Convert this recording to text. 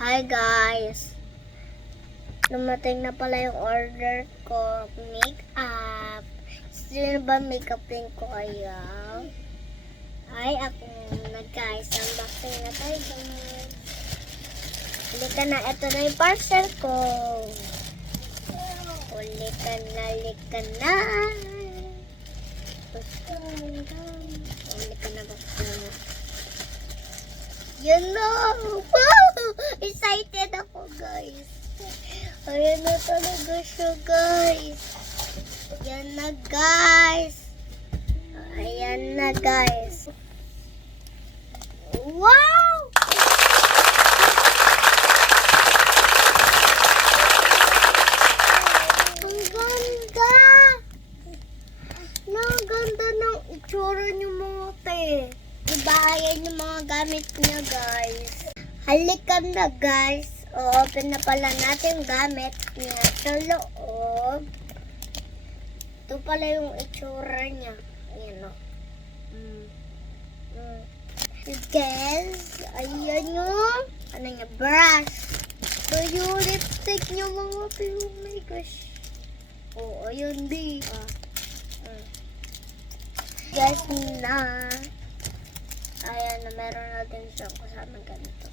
Hi guys! Dumating na pala yung order ko. Makeup. Sino ba makeupin ko kaya? Ay, ako muna guys. Unboxing na tayo guys. Halika na. Ito na yung parcel ko. Halika na. Halika na. Halika na. Yan na! Wow! Excited ako, guys. Ayan na talaga siya, guys. Yan na, guys. Ayan na, guys. Wow! Ang ganda! Ang ganda ng itsura niyo mga te. Ibahayan yung mga gamit niya, guys. Halika na, guys. Open na pala natin gamit niya sa loob. Ito pala yung itsura niya. Ayan o. Guys, ayan yung ano niya, brush. Ito yung lipstick niya, mga pero oh my gosh. Ayun di. Guys, na. Ayan na, meron natin siyang kasama ganito.